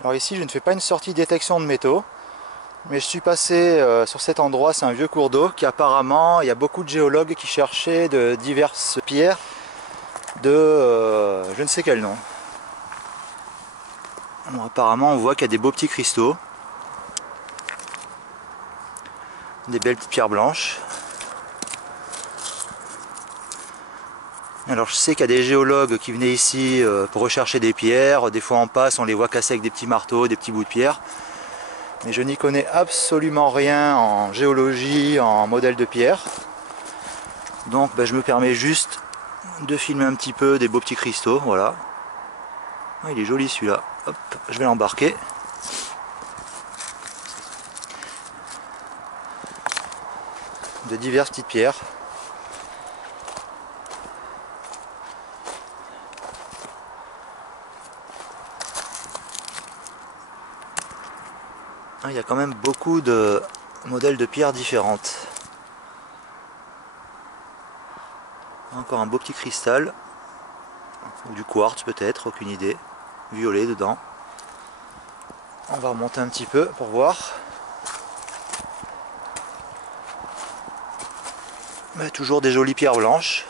Alors ici je ne fais pas une sortie détection de métaux, mais je suis passé sur cet endroit, c'est un vieux cours d'eau qui apparemment, il y a beaucoup de géologues qui cherchaient de diverses pierres de je ne sais quel nom. Bon, apparemment on voit qu'il y a des beaux petits cristaux, des belles petites pierres blanches. Alors je sais qu'il y a des géologues qui venaient ici pour rechercher des pierres, des fois on passe, on les voit casser avec des petits marteaux, des petits bouts de pierre. Mais je n'y connais absolument rien en géologie, en modèle de pierre. Donc je me permets juste de filmer un petit peu des beaux petits cristaux, voilà. Ah, il est joli celui-là. Hop, je vais l'embarquer. De diverses petites pierres. Ah, il y a quand même beaucoup de modèles de pierres différentes. Encore un beau petit cristal. Ou du quartz peut-être, aucune idée. Violet dedans. On va remonter un petit peu pour voir. Mais toujours des jolies pierres blanches.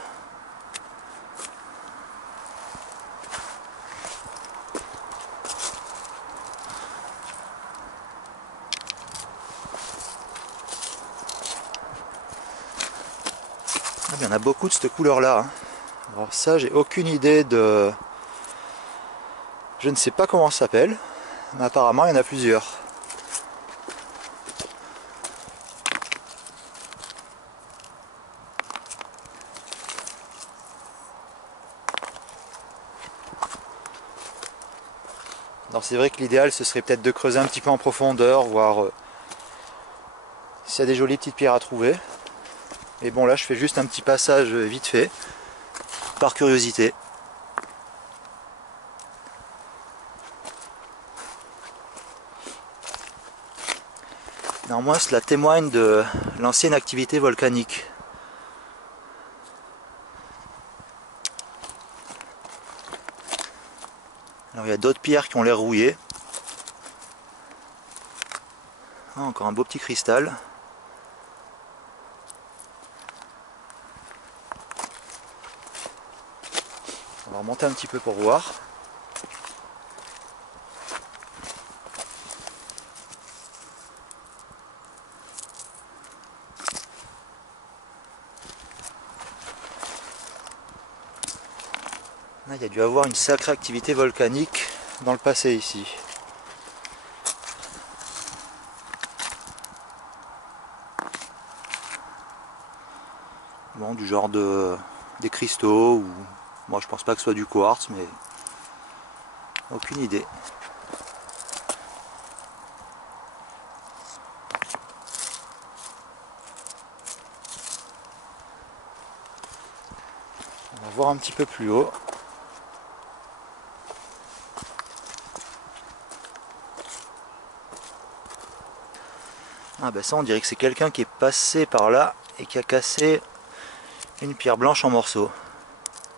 Ah, il y en a beaucoup de cette couleur là. Alors ça j'ai aucune idée de... Je ne sais pas comment ça s'appelle. Mais apparemment il y en a plusieurs. Alors c'est vrai que l'idéal ce serait peut-être de creuser un petit peu en profondeur, voir s'il y a des jolies petites pierres à trouver. Et bon là je fais juste un petit passage vite fait, par curiosité. Néanmoins cela témoigne de l'ancienne activité volcanique. Alors il y a d'autres pierres qui ont l'air rouillées. Ah, encore un beau petit cristal. On va remonter un petit peu pour voir. Là, il y a dû avoir une sacrée activité volcanique dans le passé ici. Bon, du genre de des cristaux ou moi je pense pas que ce soit du quartz, mais aucune idée. On va voir un petit peu plus haut. Ah ben ça on dirait que c'est quelqu'un qui est passé par là et qui a cassé une pierre blanche en morceaux.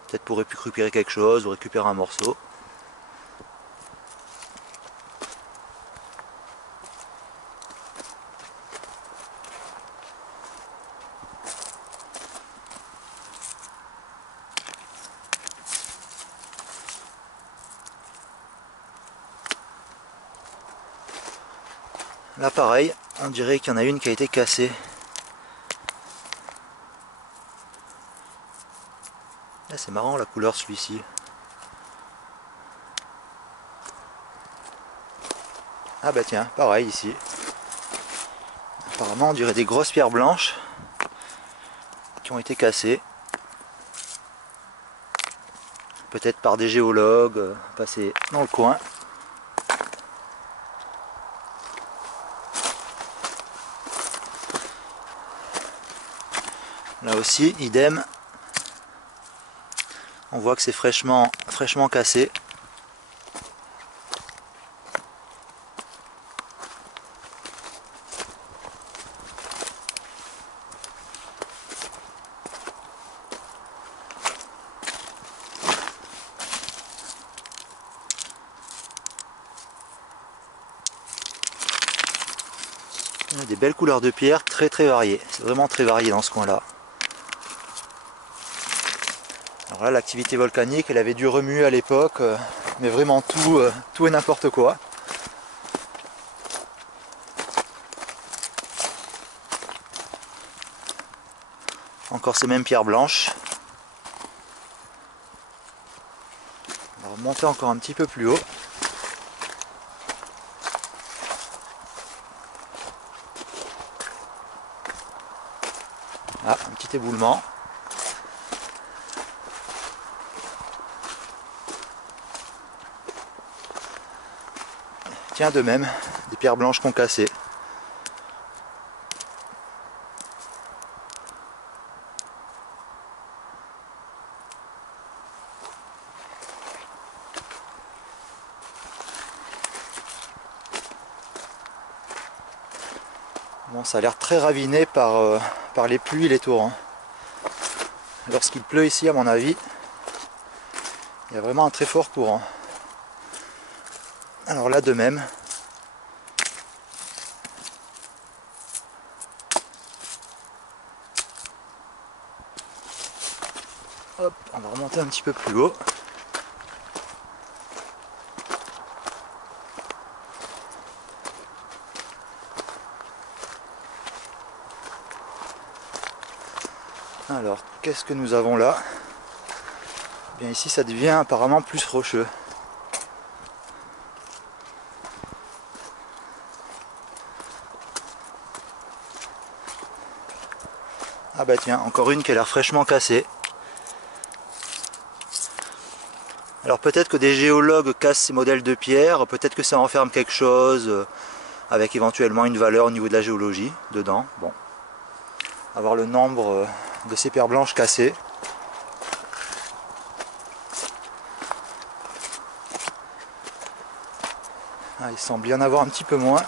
Peut-être pour récupérer quelque chose ou récupérer un morceau. Là pareil, on dirait qu'il y en a une qui a été cassée. Là c'est marrant la couleur celui-ci. Ah bah tiens, pareil ici. Apparemment on dirait des grosses pierres blanches qui ont été cassées. Peut-être par des géologues passés dans le coin. Là aussi, idem. On voit que c'est fraîchement cassé. Il y a des belles couleurs de pierre, très variées. C'est vraiment très varié dans ce coin-là. Alors là, l'activité volcanique, elle avait dû remuer à l'époque, mais vraiment tout et n'importe quoi. Encore ces mêmes pierres blanches. On va remonter encore un petit peu plus haut. Ah, un petit éboulement. Tiens, de même, des pierres blanches concassées. Bon, ça a l'air très raviné par les pluies et les torrents. Lorsqu'il pleut ici, à mon avis, il y a vraiment un très fort courant. Alors là, de même. Hop, on va remonter un petit peu plus haut. Alors, qu'est-ce que nous avons là? Bien ici, ça devient apparemment plus rocheux. Ah bah tiens, encore une qui a l'air fraîchement cassée. Alors peut-être que des géologues cassent ces modèles de pierre, peut-être que ça renferme quelque chose avec éventuellement une valeur au niveau de la géologie dedans. Bon, on va voir le nombre de ces pierres blanches cassées. Ah, il semble y en avoir un petit peu moins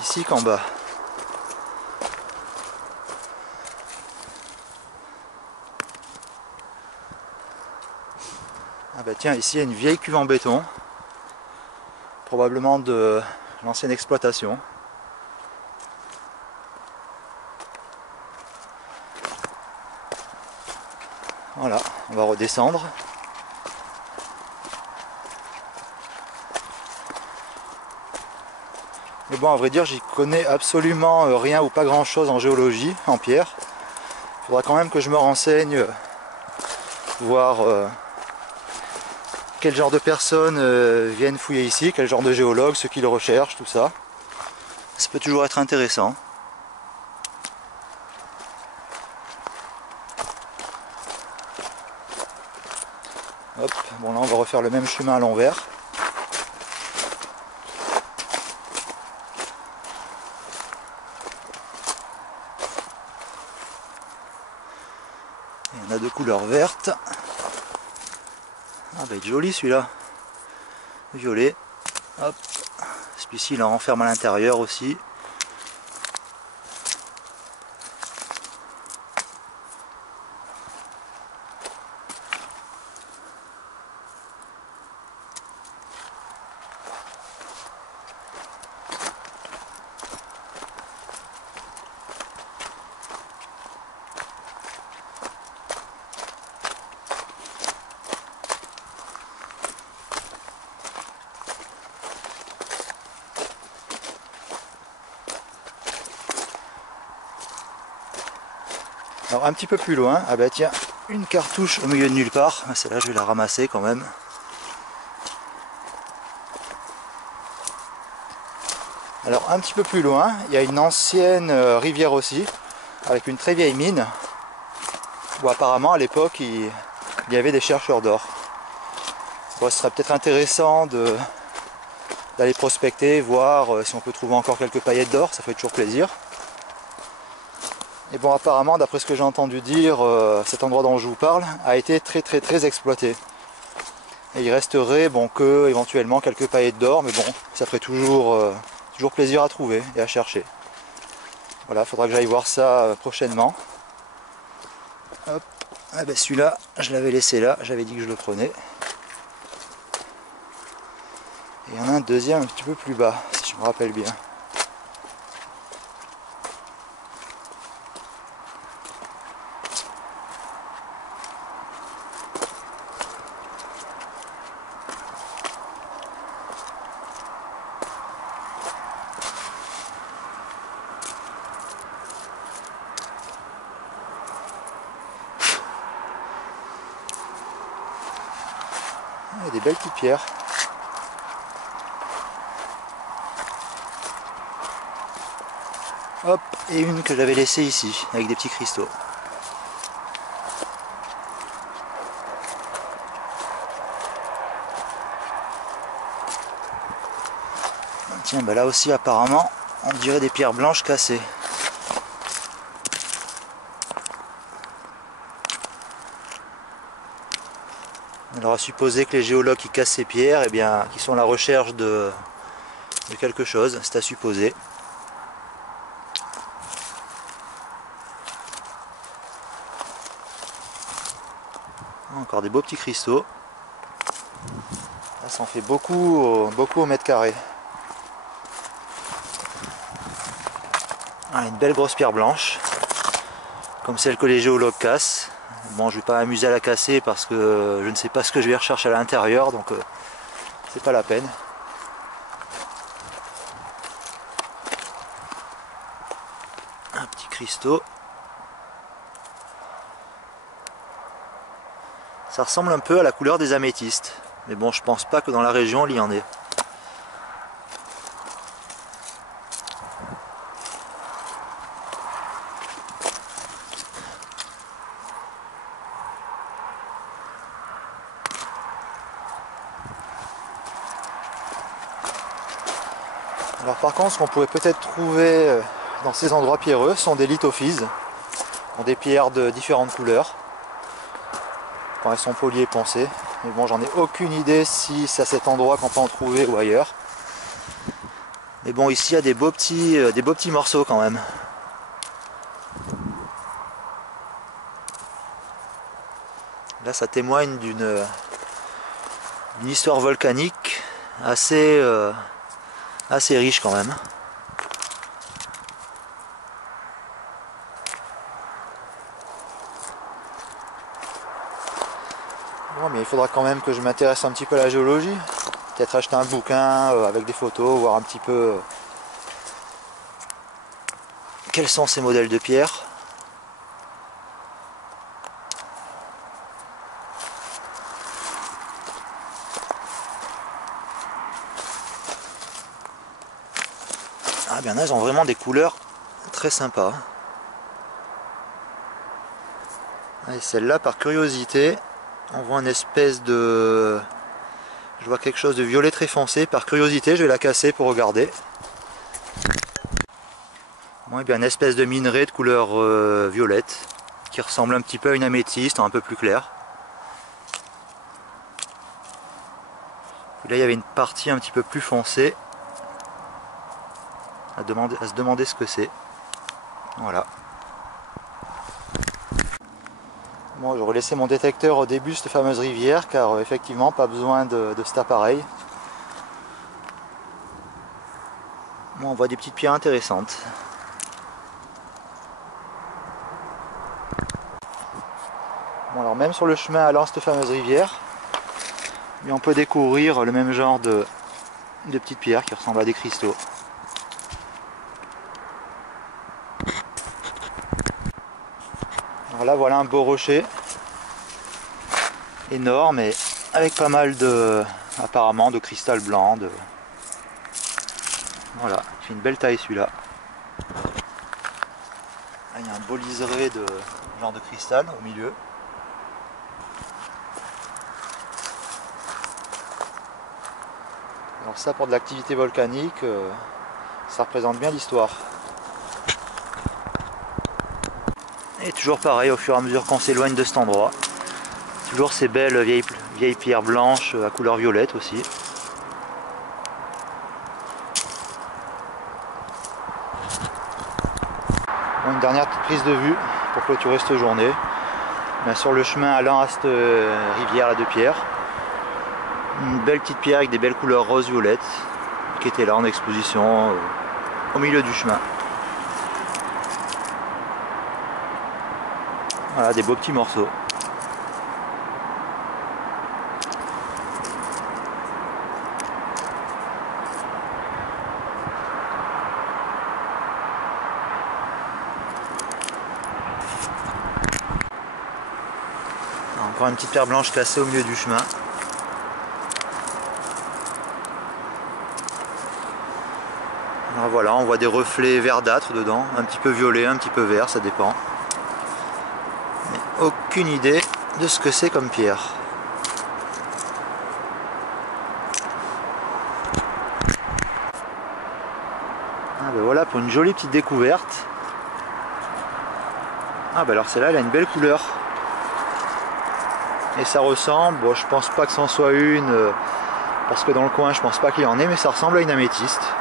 ici qu'en bas. Ah bah tiens, ici il y a une vieille cuve en béton, probablement de l'ancienne exploitation. Voilà, on va redescendre. Mais bon, à vrai dire, j'y connais absolument rien ou pas grand chose en géologie, en pierre. Il faudra quand même que je me renseigne, voir quel genre de personnes viennent fouiller ici, quel genre de géologues, ceux qui le recherchent, tout ça. Ça peut toujours être intéressant. Hop, bon là on va refaire le même chemin à l'envers. Il y en a de couleur verte. Ah bah il est joli celui-là. Violet. Hop. Celui-ci il en renferme à l'intérieur aussi. Alors un petit peu plus loin, ah bah tiens, une cartouche au milieu de nulle part, celle-là je vais la ramasser quand même. Alors un petit peu plus loin, il y a une ancienne rivière aussi, avec une très vieille mine, où apparemment à l'époque il y avait des chercheurs d'or. Bon, ce serait peut-être intéressant d'aller prospecter, voir si on peut trouver encore quelques paillettes d'or, ça fait toujours plaisir. Et bon, apparemment, d'après ce que j'ai entendu dire, cet endroit dont je vous parle a été très exploité. Et il resterait bon que éventuellement quelques paillettes d'or, mais bon, ça ferait toujours plaisir à trouver et à chercher. Voilà, il faudra que j'aille voir ça prochainement. Hop, ah ben celui-là, je l'avais laissé là, j'avais dit que je le prenais. Et il y en a un deuxième un petit peu plus bas, si je me rappelle bien. des belles petites pierres. Hop, et une que j'avais laissée ici, avec des petits cristaux. Tiens, bah là aussi apparemment, on dirait des pierres blanches cassées. Alors à supposer que les géologues qui cassent ces pierres, eh bien, qui sont à la recherche de quelque chose, c'est à supposer. Encore des beaux petits cristaux. Là, ça en fait beaucoup, beaucoup au mètre carré. Ah, une belle grosse pierre blanche, comme celle que les géologues cassent. Bon, je vais pas m'amuser à la casser parce que je ne sais pas ce que je vais rechercher à l'intérieur, donc c'est pas la peine. Un petit cristaux. Ça ressemble un peu à la couleur des améthystes, mais bon, je pense pas que dans la région il y en ait. Alors par contre, ce qu'on pourrait peut-être trouver dans ces endroits pierreux sont des lithophyses, des pierres de différentes couleurs, quand elles sont polies et poncées. Mais bon, j'en ai aucune idée si c'est à cet endroit qu'on peut en trouver ou ailleurs. Mais bon, ici il y a des beaux petits morceaux quand même. Là, ça témoigne d'une histoire volcanique assez riche quand même. Bon, mais il faudra quand même que je m'intéresse un petit peu à la géologie. Peut-être acheter un bouquin avec des photos, voir un petit peu quels sont ces modèles de pierre. Ah bien là, ils ont vraiment des couleurs très sympas. Et celle-là, par curiosité, on voit une espèce de... Je vois quelque chose de violet très foncé. Par curiosité, je vais la casser pour regarder. Bon, et bien une espèce de minerai de couleur violette, qui ressemble un petit peu à une améthyste, un peu plus clair. Là, il y avait une partie un petit peu plus foncée. À se demander ce que c'est. Voilà. Bon, j'aurais laissé mon détecteur au début de cette fameuse rivière, car effectivement, pas besoin de cet appareil. Bon, on voit des petites pierres intéressantes. Bon, alors même sur le chemin allant à cette fameuse rivière, mais on peut découvrir le même genre de petites pierres qui ressemblent à des cristaux. Alors là, voilà un beau rocher énorme et avec pas mal apparemment de cristal blanc. Voilà, il fait une belle taille celui-là. Là, il y a un beau liseré de genre de cristal au milieu. Alors ça, pour de l'activité volcanique, ça représente bien l'histoire. Et toujours pareil, au fur et à mesure qu'on s'éloigne de cet endroit, toujours ces belles vieilles pierres blanches à couleur violette aussi. Bon, une dernière petite prise de vue pour clôturer cette journée. Bien, sur le chemin allant à cette rivière de pierre, une belle petite pierre avec des belles couleurs rose-violette qui était là en exposition au milieu du chemin. Voilà, des beaux petits morceaux. Encore une petite pierre blanche cassée au milieu du chemin. Alors voilà, on voit des reflets verdâtres dedans, un petit peu violet, un petit peu vert, ça dépend. Mais aucune idée de ce que c'est comme pierre. Ah ben voilà pour une jolie petite découverte. Ah ben alors celle-là elle a une belle couleur. Et ça ressemble, bon je pense pas que c'en soit une, parce que dans le coin je pense pas qu'il y en ait, mais ça ressemble à une améthyste.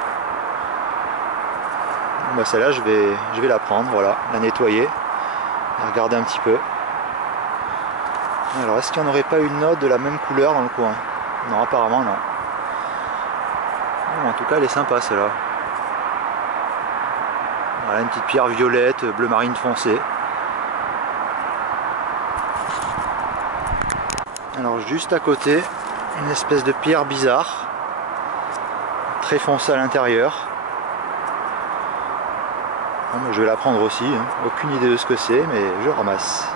Bon, ben celle-là je vais la prendre, voilà, la nettoyer, et regarder un petit peu. Alors est-ce qu'il n'y en aurait pas une autre de la même couleur dans le coin? Non, apparemment non. Bon, en tout cas elle est sympa celle-là. Voilà, une petite pierre violette, bleu marine foncé. Alors juste à côté, une espèce de pierre bizarre, très foncée à l'intérieur. Bon, je vais la prendre aussi, hein. Aucune idée de ce que c'est, mais je ramasse.